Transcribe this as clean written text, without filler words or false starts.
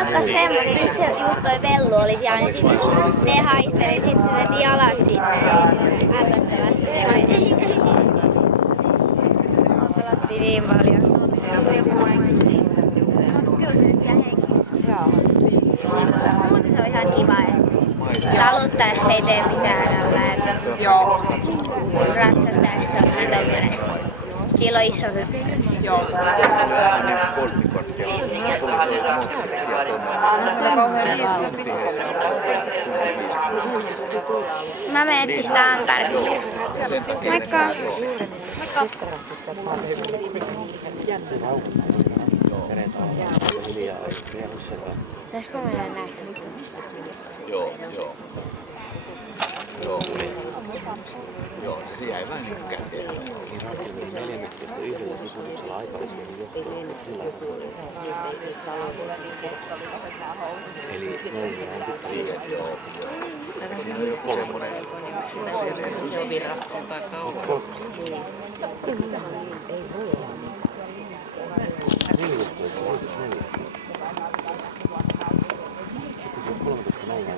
ratkaisi semmoisen, sit se just toi vellu oli siellä, niin sit ne haisteli, sit se veti jalat sinne ällöttävästi. Pelattiin niin paljon. Kyllä se nyt jää henkissä. Muuten se on ihan kiva, että taluttaessa ei tee mitään tällä. Ratsastaessa on ihan tommonen. Sillä on iso hyppy. Joo. Mä menen etsimään Ankariksi. Moikka! Moikka! Pitäisikö mennä näin? Joo. Joo, se jäi vähän niin kuin käteen. Irakki meni 14 yhdellä kysymyksellä aikaisemmin johtoon, eikö sillä eli noin on pitkä Siihen, joo. Siinä on joku semmoinen... Siinä taitaa olla. 15, 74. Sitten se on 13 näin.